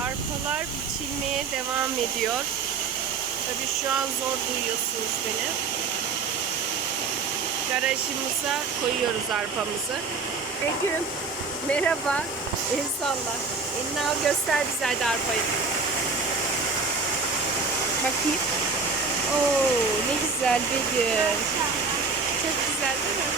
Arpalar biçilmeye devam ediyor. Tabii şu an zor duyuyorsunuz beni. Garajımıza koyuyoruz arpamızı. Begüm, merhaba. El salla. Elini al göster bize hadi arpayı. Bakayım. Oo, ne güzel Begüm. Çok güzel değil mi?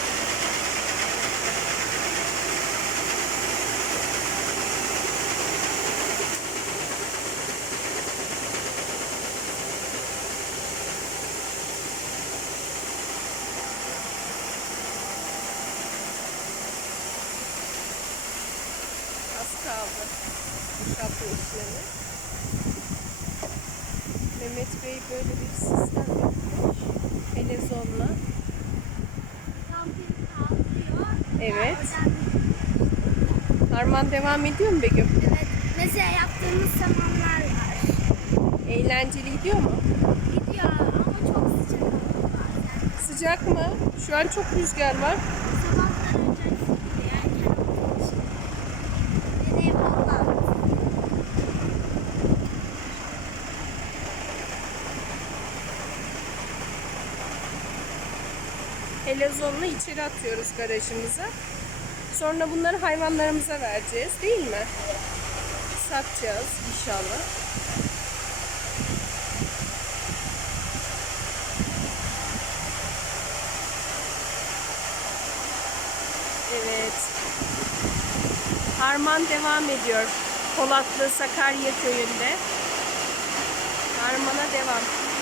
Kaldı. Boşaltma işlemi. Mehmet Bey böyle bir sistem yapmış. Elezonla. Evet. Harman devam ediyor mu Begüm? Evet. Mesela yaptığımız samanlar var. Eğlenceli gidiyor mu? Gidiyor ama çok sıcak. Sıcak mı? Şu an çok rüzgar var. Sabahlar önce Helezonla içeri atıyoruz garajımıza. Sonra bunları hayvanlarımıza vereceğiz değil mi? Satacağız inşallah. Evet. Harman devam ediyor. Polatlı Sakarya köyünde. Harmana devam.